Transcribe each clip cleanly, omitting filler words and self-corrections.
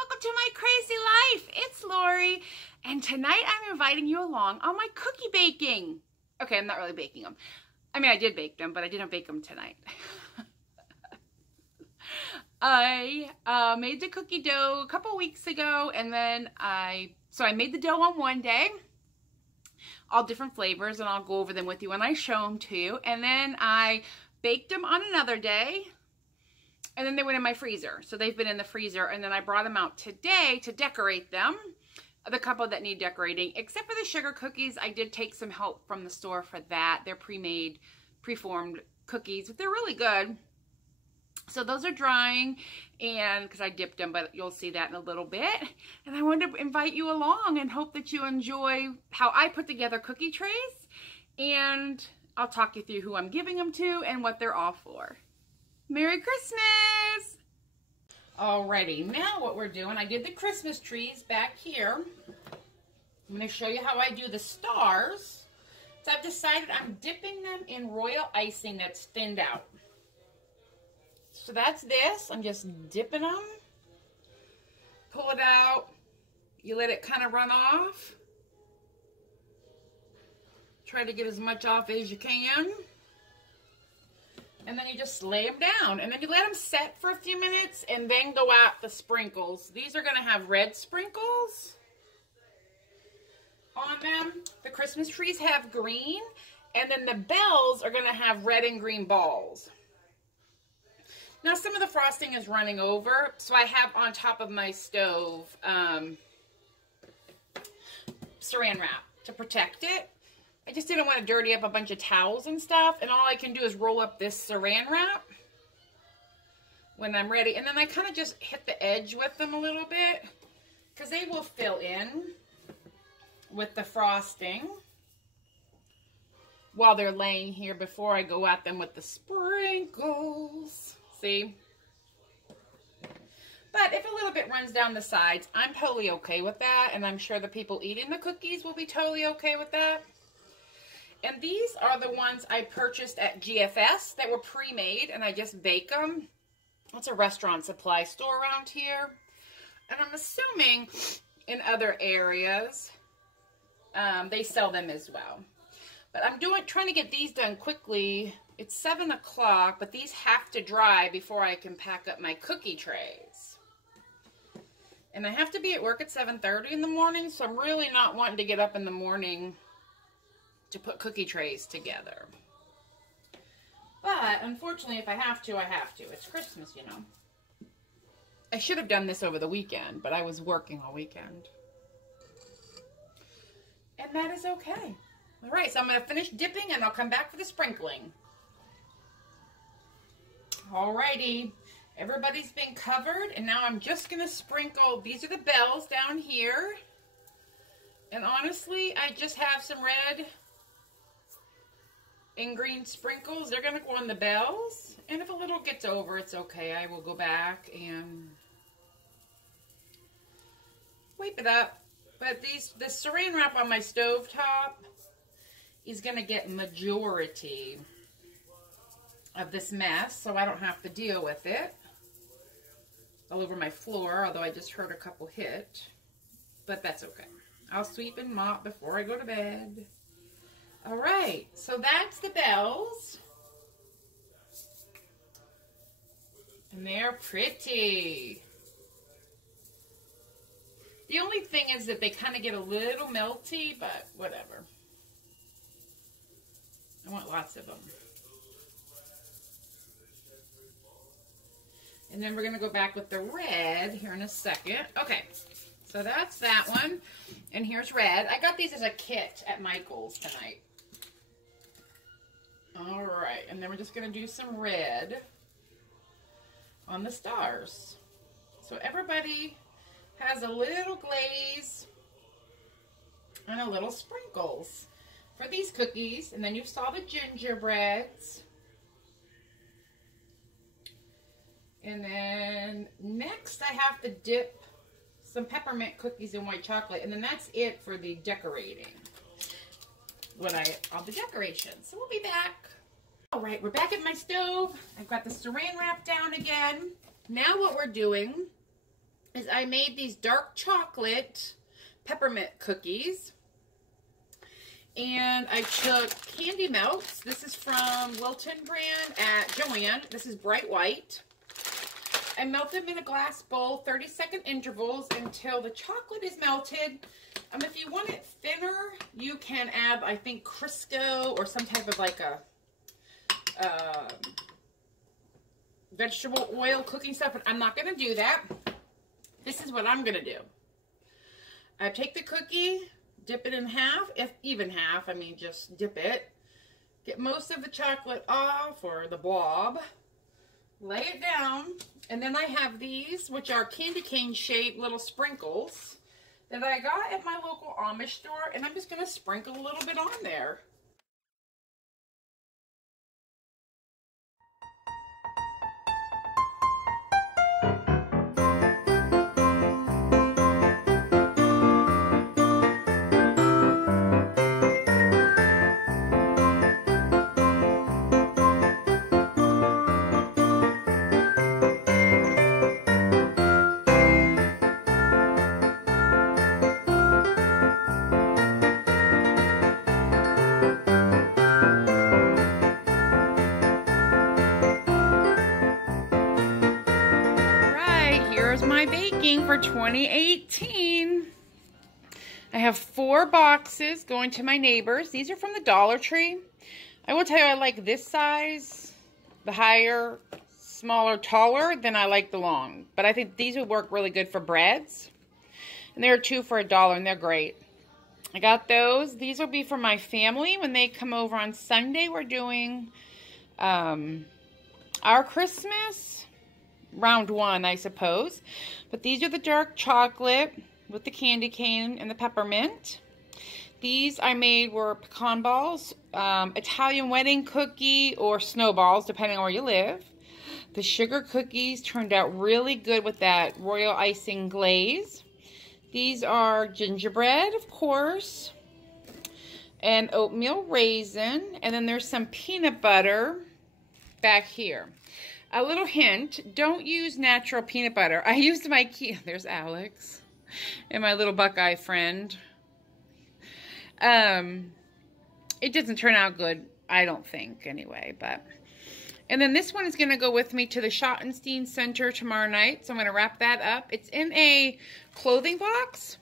Welcome to my crazy life. It's Lori, and tonight I'm inviting you along on my cookie baking. Okay, I'm not really baking them. I mean, I did bake them, but I didn't bake them tonight. I made the cookie dough a couple weeks ago, and then I made the dough on one day, all different flavors, and I'll go over them with you when I show them to you. And then I baked them on another day, and then they went in my freezer. So they've been in the freezer, and then I brought them out today to decorate them. The couple that need decorating, except for the sugar cookies, I did take some help from the store for that. They're pre-made, pre-formed cookies, but they're really good. So those are drying, and because I dipped them, but you'll see that in a little bit. And I wanted to invite you along and hope that you enjoy how I put together cookie trays, and I'll talk you through who I'm giving them to and what they're all for. Merry Christmas! Alrighty, now what we're doing, I did the Christmas trees back here. I'm going to show you how I do the stars. So I've decided I'm dipping them in royal icing that's thinned out. So that's this. I'm just dipping them. Pull it out. You let it kind of run off. Try to get as much off as you can. And then you just lay them down. And then you let them set for a few minutes and then go out the sprinkles. These are going to have red sprinkles on them. The Christmas trees have green. And then the bells are going to have red and green balls. Now some of the frosting is running over. So I have on top of my stove saran wrap to protect it. I just didn't want to dirty up a bunch of towels and stuff, and all I can do is roll up this saran wrap when I'm ready. And then I kind of just hit the edge with them a little bit because they will fill in with the frosting while they're laying here before I go at them with the sprinkles. See? But if a little bit runs down the sides, I'm totally okay with that, and I'm sure the people eating the cookies will be totally okay with that. And these are the ones I purchased at GFS that were pre-made, and I just bake them. It's a restaurant supply store around here. And I'm assuming in other areas, they sell them as well. But I'm trying to get these done quickly. It's 7 o'clock, but these have to dry before I can pack up my cookie trays. And I have to be at work at 7:30 in the morning, so I'm really not wanting to get up in the morning to put cookie trays together. But unfortunately, if I have to, I have to. It's Christmas, you know. I should have done this over the weekend, but I was working all weekend. And that is okay. All right, so I'm going to finish dipping and I'll come back for the sprinkling. Alrighty, everybody's been covered, and now I'm just going to sprinkle. These are the bells down here. And honestly, I just have some red and green sprinkles. They're going to go on the bells. And if a little gets over, it's okay. I will go back and wipe it up. But the saran wrap on my stovetop is going to get majority of this mess, so I don't have to deal with it all over my floor, although I just heard a couple hit. But that's okay. I'll sweep and mop before I go to bed. All right, so that's the bells. And they're pretty. The only thing is that they kind of get a little melty, but whatever. I want lots of them. And then we're going to go back with the red here in a second. Okay. So that's that one. And here's red. I got these as a kit at Michael's tonight. Alright. And then we're just going to do some red on the stars. So everybody has a little glaze and a little sprinkles for these cookies. And then you saw the gingerbreads. And then next I have to dip some peppermint cookies in white chocolate, and then that's it for the decorating. All the decorations. So we'll be back. All right, we're back at my stove. I've got the saran wrap down again. Now what we're doing is I made these dark chocolate peppermint cookies. And I took candy melts. This is from Wilton brand at Joann. This is bright white. I melt them in a glass bowl, 30-second intervals until the chocolate is melted. If you want it thinner, you can add, I think, Crisco or some type of like a vegetable oil cooking stuff, but I'm not going to do that. This is what I'm going to do. I take the cookie, dip it in half, if even half, I mean just dip it. Get most of the chocolate off, or the blob. Lay it down, and then I have these, which are candy cane shaped little sprinkles that I got at my local Amish store, and I'm just going to sprinkle a little bit on there. Here's my baking for 2018. I have 4 boxes going to my neighbors. These are from the Dollar Tree. I will tell you, I like this size, the higher, smaller, taller, than I like the long. But I think these would work really good for breads. And there are 2 for $1, and they're great. I got those. These will be for my family when they come over on Sunday. We're doing our Christmas. Round 1, I suppose. But these are the dark chocolate with the candy cane and the peppermint. These I made were pecan balls, Italian wedding cookie, or snowballs, depending on where you live. The sugar cookies turned out really good with that royal icing glaze. These are gingerbread, of course, and oatmeal raisin. And then there's some peanut butter back here. A little hint, don't use natural peanut butter. I used my there's Alex and my little Buckeye friend. It doesn't turn out good, I don't think, anyway. And then this one is going to go with me to the Schottenstein Center tomorrow night, so I'm going to wrap that up. It's in a clothing box,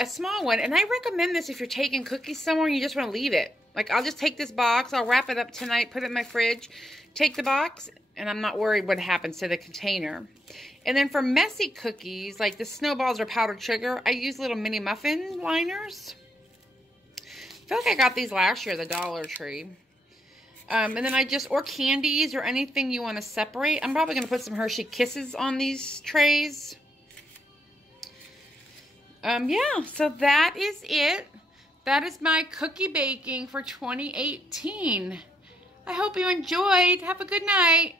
a small one, and I recommend this if you're taking cookies somewhere and you just want to leave it. Like, I'll just take this box, I'll wrap it up tonight, put it in my fridge, take the box, and I'm not worried what happens to the container. And then for messy cookies, like the snowballs or powdered sugar, I use little mini muffin liners. I feel like I got these last year at the Dollar Tree. And then or candies or anything you want to separate. I'm probably going to put some Hershey Kisses on these trays. Yeah, so that is it. That is my cookie baking for 2018. I hope you enjoyed. Have a good night.